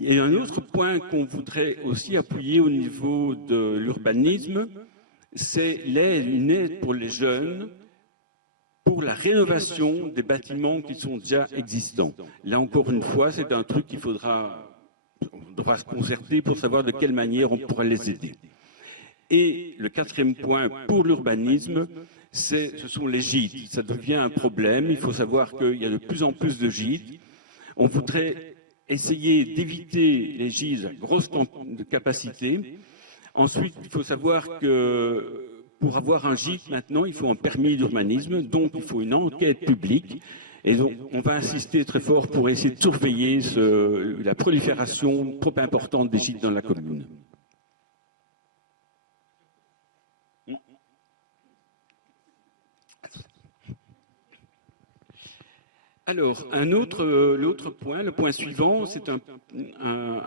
Il y a un autre point qu'on voudrait aussi appuyer au niveau de l'urbanisme, c'est une aide pour les jeunes pour la rénovation des bâtiments qui sont déjà existants. Là encore une fois, c'est un truc on devra se concerter pour savoir de quelle manière on pourra les aider. Et le quatrième point pour l'urbanisme, ce sont les gîtes. Ça devient un problème. Il faut savoir qu'il y a de plus en plus de gîtes. On voudrait essayer d'éviter les gîtes à grosse capacité. Ensuite, il faut savoir que pour avoir un gîte maintenant, il faut un permis d'urbanisme, donc il faut une enquête publique. Et donc, on va insister très fort pour essayer de surveiller la prolifération trop importante des gîtes dans la commune. Alors, l'autre point, le point suivant, c'est un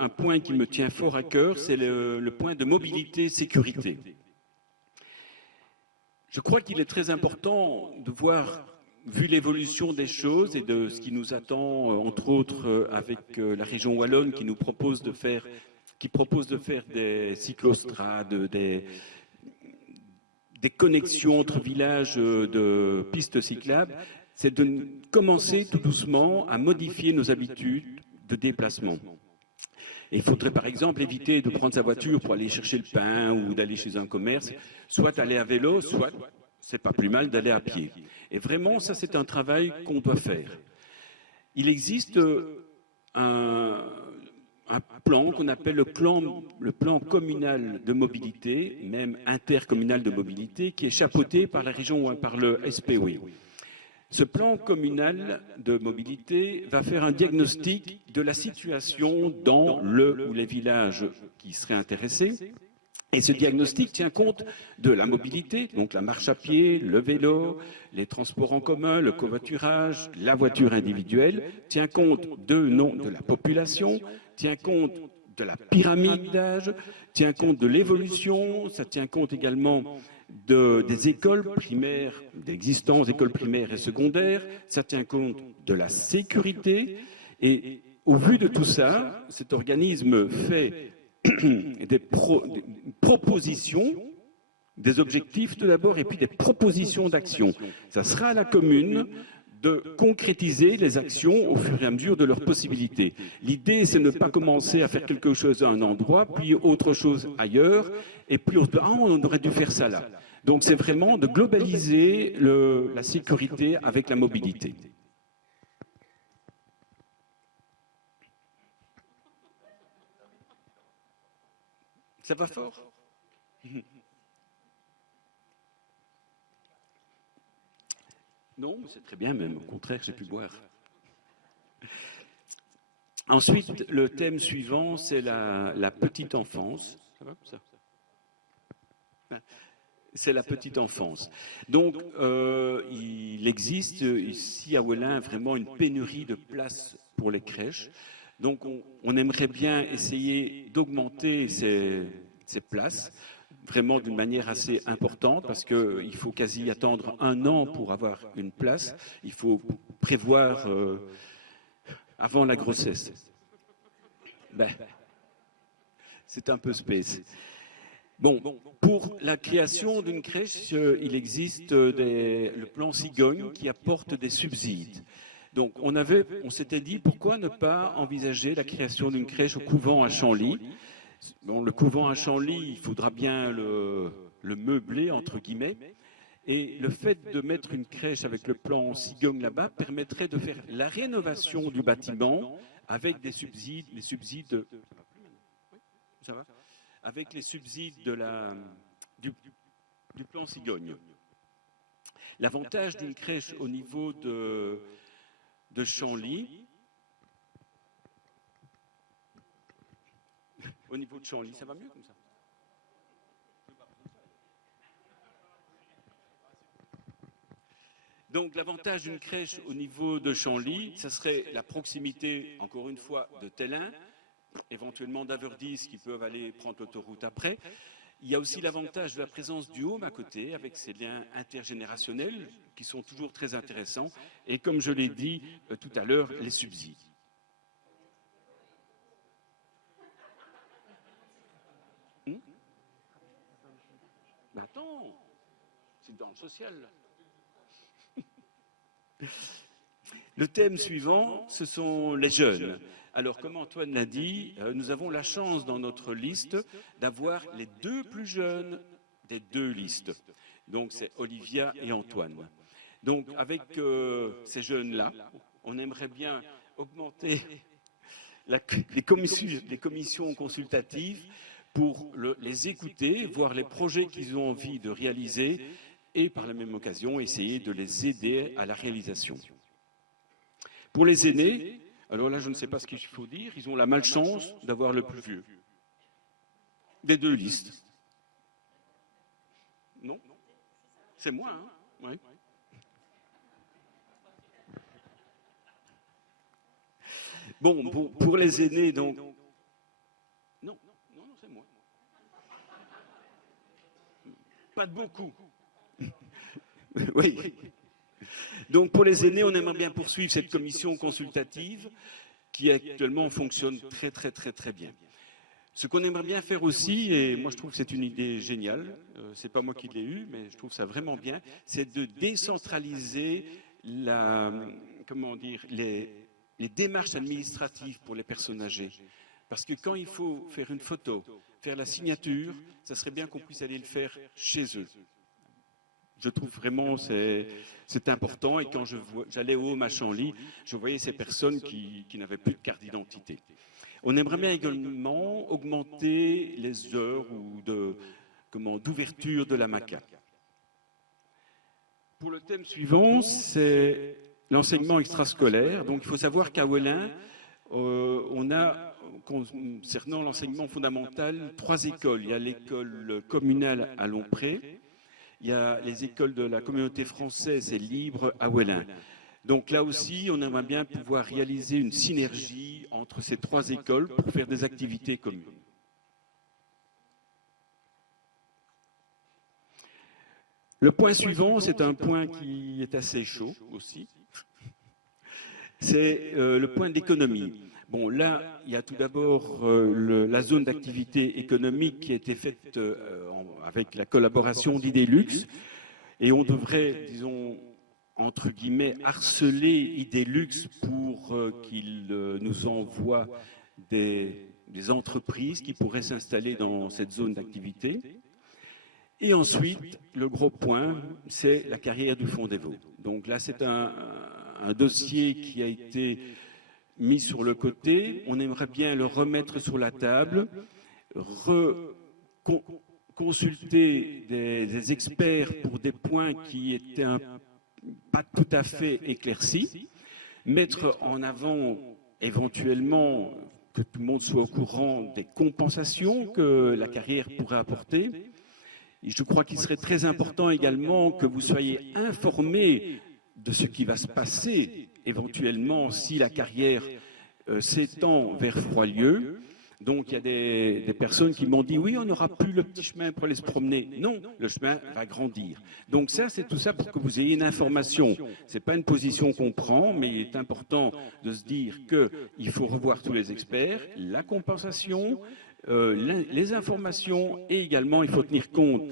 point qui me tient fort à cœur, c'est le point de mobilité-sécurité. Je crois qu'il est très important de voir, vu l'évolution des choses et de ce qui nous attend, entre autres avec la région wallonne qui propose de faire des cyclostrades, des connexions entre villages de pistes cyclables, c'est de commencer tout doucement à modifier nos habitudes de déplacement. Et il faudrait par exemple éviter de prendre sa voiture pour aller chercher le pain ou d'aller chez un commerce, soit aller à vélo, soit, c'est pas plus mal, d'aller à pied. Et vraiment, ça c'est un travail qu'on doit faire. Il existe un plan qu'on appelle le plan communal de mobilité, même intercommunal de mobilité, qui est chapeauté par la région, par le SPOE. Ce plan communal de mobilité va faire un diagnostic de la situation dans le ou les villages qui seraient intéressés. Et ce diagnostic tient compte de la mobilité, donc la marche à pied, le vélo, les transports en commun, le covoiturage, la voiture individuelle, tient compte de la population, tient compte de la pyramide d'âge, tient compte de l'évolution, ça tient compte également des écoles primaires, d'existence écoles primaires et secondaires, ça tient compte de la sécurité. Et au vu de tout ça, cet organisme fait des propositions, des objectifs tout d'abord, et puis des propositions d'action. Ça sera à la commune de concrétiser les actions au fur et à mesure de leurs possibilités. L'idée, c'est de ne pas commencer à faire quelque chose à un endroit, puis autre chose ailleurs, et puis on aurait dû faire ça là. Donc c'est vraiment de globaliser la sécurité avec la mobilité. Ça va fort? Non, c'est très bien même, au contraire, j'ai pu boire. Ensuite, le thème suivant, c'est la petite enfance. Ça va, ça? C'est la petite enfance. Donc, il existe ici à Ouellin vraiment une pénurie de places pour les crèches. Donc, on aimerait bien essayer d'augmenter ces places, vraiment d'une manière assez importante, parce qu'il faut quasi attendre 1 an pour avoir une place. Il faut prévoir avant la grossesse. Ben, c'est un peu space. Bon, pour la création d'une crèche, il existe le plan Cigogne qui apporte des subsides. Donc, on s'était dit, pourquoi ne pas envisager la création d'une crèche au couvent à Chanly? Bon, le couvent à Chanly, il faudra bien le meubler, entre guillemets. Et le fait de mettre une crèche avec le plan Cigogne là-bas permettrait de faire la rénovation du bâtiment avec des subsides, les subsides... Ça va ? Avec les subsides du plan Cigogne. L'avantage d'une crèche au niveau de Chanly, au niveau de Chanly, ça va mieux comme ça? Donc l'avantage d'une crèche au niveau de Chanly, ça serait la proximité, encore une fois, de Tellin, éventuellement d'Averdis qui peuvent aller prendre l'autoroute après. Il y a aussi l'avantage de la présence du Home à côté, avec ces liens intergénérationnels qui sont toujours très intéressants. Et comme je l'ai dit tout à l'heure, les subsides. Non, c'est dans le social. Le thème suivant, ce sont les jeunes. Alors, comme Antoine l'a dit, nous avons la chance dans notre liste d'avoir les deux plus jeunes des deux listes. Donc, c'est Olivia et Antoine. Donc, avec ces jeunes-là, on aimerait bien augmenter les commissions consultatives pour les écouter, voir les projets qu'ils ont envie de réaliser et, par la même occasion, essayer de les aider à la réalisation. Pour les aînés, alors là, je ne sais pas ce qu'il faut dire, ils ont la malchance d'avoir le plus vieux des deux listes. Non? C'est moi, hein? Ouais. Bon, pour les aînés, donc... Non, c'est moi. Pas de beaucoup. Oui. Donc pour les aînés, on aimerait bien poursuivre cette commission consultative qui actuellement fonctionne très bien. Ce qu'on aimerait bien faire aussi, et moi je trouve que c'est une idée géniale, c'est pas moi qui l'ai eue, mais je trouve ça vraiment bien, c'est de décentraliser les démarches administratives pour les personnes âgées. Parce que quand il faut faire une photo, faire la signature, ça serait bien qu'on puisse aller le faire chez eux. Je trouve vraiment c'est important, et quand j'allais au Machanly, je voyais ces personnes qui n'avaient plus de carte d'identité. On aimerait bien également augmenter les heures d'ouverture de la MACA. Pour le thème suivant, c'est l'enseignement extrascolaire. Donc il faut savoir qu'à Ouellin, on a, concernant l'enseignement fondamental, 3 écoles. Il y a l'école communale à Lompré, il y a les écoles de la communauté française et libre à Ouellin. Donc là aussi, on aimerait bien pouvoir réaliser une synergie entre ces 3 écoles pour faire des activités communes. Le point suivant, c'est un point qui est assez chaud aussi. C'est le point de l'économie. Bon, là, il y a tout d'abord la zone d'activité économique qui a été faite avec la collaboration d'Idélux, et on devrait, disons, entre guillemets, harceler Idélux pour qu'il nous envoie des entreprises qui pourraient s'installer dans cette zone d'activité. Et ensuite, le gros point, c'est la carrière du Fond des Vaux. Donc là, c'est un dossier qui a été mis sur le côté. On aimerait bien le remettre sur la table, consulter des experts pour des points qui étaient pas tout à fait éclaircis, mettre en avant éventuellement que tout le monde soit au courant des compensations que la carrière pourrait apporter. Et je crois qu'il serait très important également que vous soyez informés de ce qui va se passer éventuellement si la carrière s'étend vers Froilieu. Donc il y a des personnes qui m'ont dit oui, on n'aura plus le petit chemin pour aller se promener. Non, le chemin va grandir. Donc ça, c'est tout ça pour que vous ayez une information. Ce n'est pas une position qu'on prend, mais il est important de se dire qu'il faut revoir tous les experts, la compensation, les informations, et également il faut tenir compte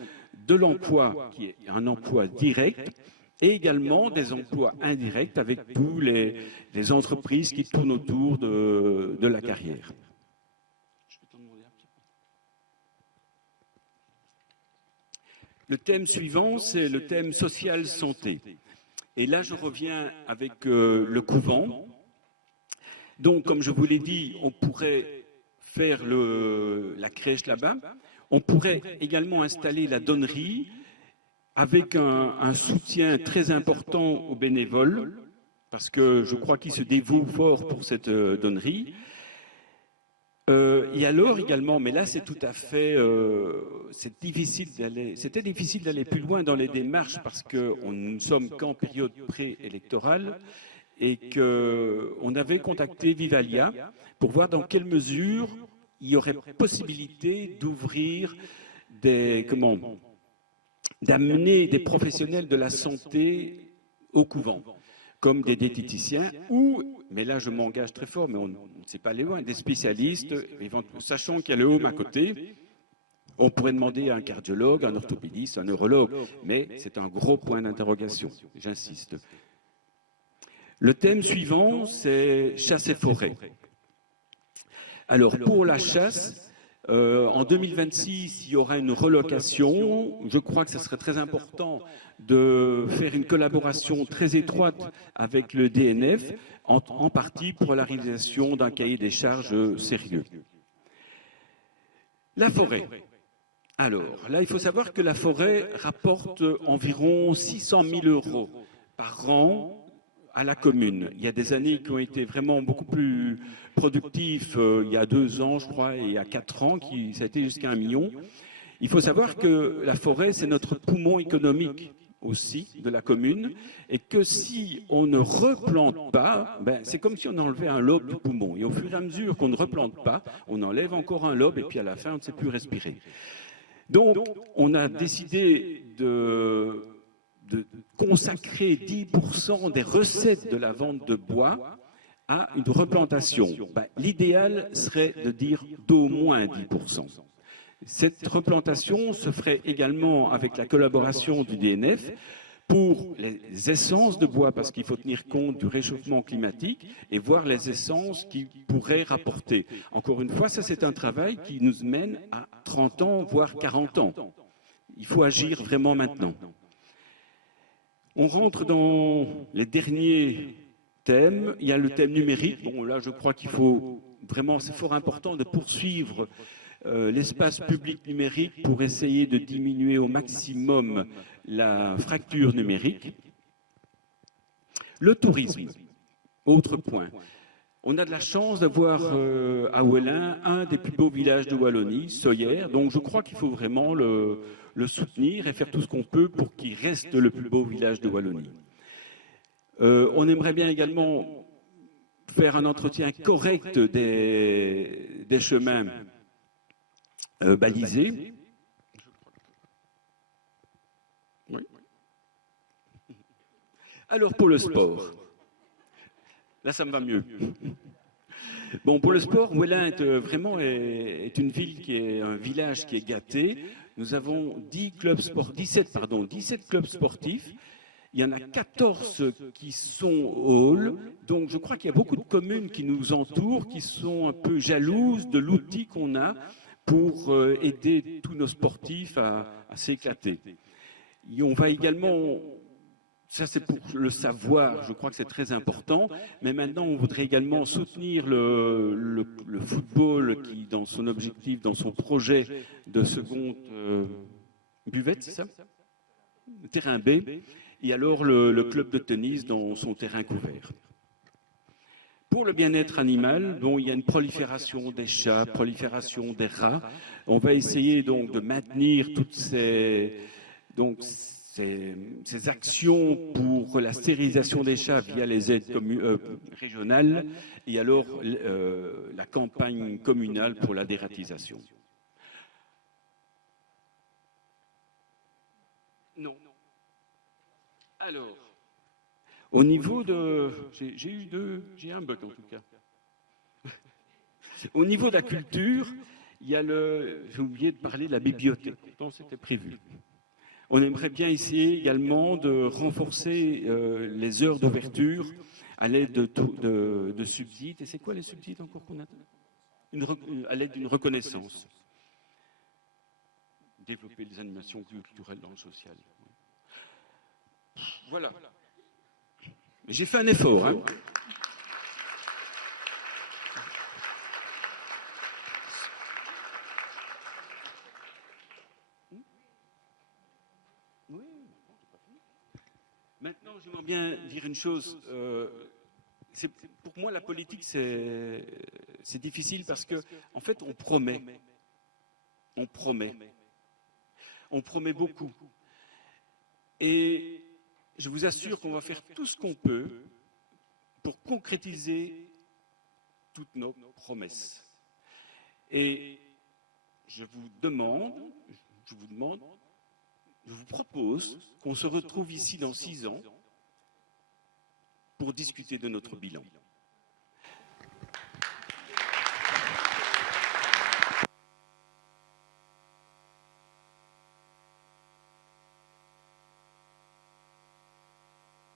de l'emploi qui est un emploi direct, et également des emplois indirects avec tous les entreprises qui tournent autour de la carrière. Le thème suivant, c'est le thème social santé. Et là, je reviens avec le couvent. Donc, comme je vous l'ai dit, on pourrait faire la crèche là-bas. On pourrait également installer la donnerie avec un soutien très important aux bénévoles, parce que je crois qu'ils se dévouent fort pour cette donnerie. Et alors également, mais là c'est tout à fait, c'était difficile d'aller plus loin dans les démarches parce que nous ne sommes qu'en période préélectorale et qu'on avait contacté Vivalia pour voir dans quelle mesure il y aurait possibilité d'ouvrir d'amener des professionnels de la santé au couvent, comme des diététiciens ou, mais là je m'engage très fort, mais on ne sait pas aller loin, des spécialistes, sachant qu'il y a le home à côté, On pourrait demander à un cardiologue, un orthopédiste, un neurologue, mais c'est un gros point d'interrogation, j'insiste. Le thème suivant, c'est chasse et forêt. Alors, pour la chasse, en 2026, il y aura une relocation. Je crois que ce serait très important de faire une collaboration très étroite avec le DNF, en partie pour la réalisation d'un cahier des charges sérieux. La forêt. Alors, là, il faut savoir que la forêt rapporte environ 600 000 € par an à la commune. Il y a des années qui ont été vraiment beaucoup plus productifs, il y a 2 ans, je crois, et il y a 4 ans, ça a été jusqu'à 1 million. Il faut savoir que la forêt, c'est notre poumon économique aussi de la commune, et que si on ne replante pas, c'est comme si on enlevait un lobe du poumon. Et au fur et à mesure qu'on ne replante pas, on enlève encore un lobe, et puis à la fin, on ne sait plus respirer. Donc, on a décidé de consacrer 10% des recettes de la vente de bois à une replantation. L'idéal serait de dire d'au moins 10%. Cette replantation se ferait également avec la collaboration du DNF pour les essences de bois, parce qu'il faut tenir compte du réchauffement climatique et voir les essences qui pourraient rapporter. Encore une fois, ça c'est un travail qui nous mène à 30 ans, voire 40 ans. Il faut agir vraiment maintenant. On rentre dans les derniers thèmes. Il y a le thème numérique. Bon, là, je crois qu'il faut vraiment, c'est fort important de poursuivre l'espace public numérique pour essayer de diminuer au maximum la fracture numérique. Le tourisme, autre point. On a de la chance d'avoir à Ouellin un des plus beaux villages de Wallonie, Soyers, donc je crois qu'il faut vraiment le soutenir et faire tout ce qu'on peut pour qu'il reste le plus beau village de Wallonie. On aimerait bien également faire un entretien correct des chemins balisés. Oui. Alors pour le sport, là ça me va mieux. Bon, pour le sport, Ouellin est une ville qui est un village qui est gâté. Nous avons 17 clubs sportifs. Il y en a 14 qui sont au hall. Donc je crois qu'il y a beaucoup de communes qui nous entourent, qui sont un peu jalouses de l'outil qu'on a pour aider tous nos sportifs à s'éclater. Et on va également, ça c'est pour le savoir, je crois que c'est très important, mais maintenant on voudrait également soutenir le football qui, dans son objectif, dans son projet de seconde buvette, c'est ça ? Terrain B, et alors le club de tennis dans son terrain couvert. Pour le bien-être animal, bon, il y a une prolifération des chats, prolifération des rats. On va essayer donc de maintenir toutes ces actions pour la stérilisation des chats via les aides régionales et alors la campagne communale pour la dératisation. Non. Alors, au niveau de... J'ai un bug en tout cas. Au niveau de la culture, il y a j'ai oublié de parler de la bibliothèque, pourtant c'était prévu. On aimerait bien essayer également de renforcer les heures d'ouverture à l'aide de subsides. Et c'est quoi les subsides encore qu'on a ? À l'aide d'une reconnaissance. Développer les animations culturelles dans le social. Voilà. J'ai fait un effort. Hein. Oui. Maintenant, j'aimerais bien dire une chose. Pour moi, la politique, c'est difficile parce que, en fait, on promet. On promet. On promet beaucoup. Et je vous assure qu'on va faire tout ce qu'on peut pour concrétiser toutes nos promesses. Et je vous propose qu'on se retrouve ici dans 6 ans pour discuter de notre bilan.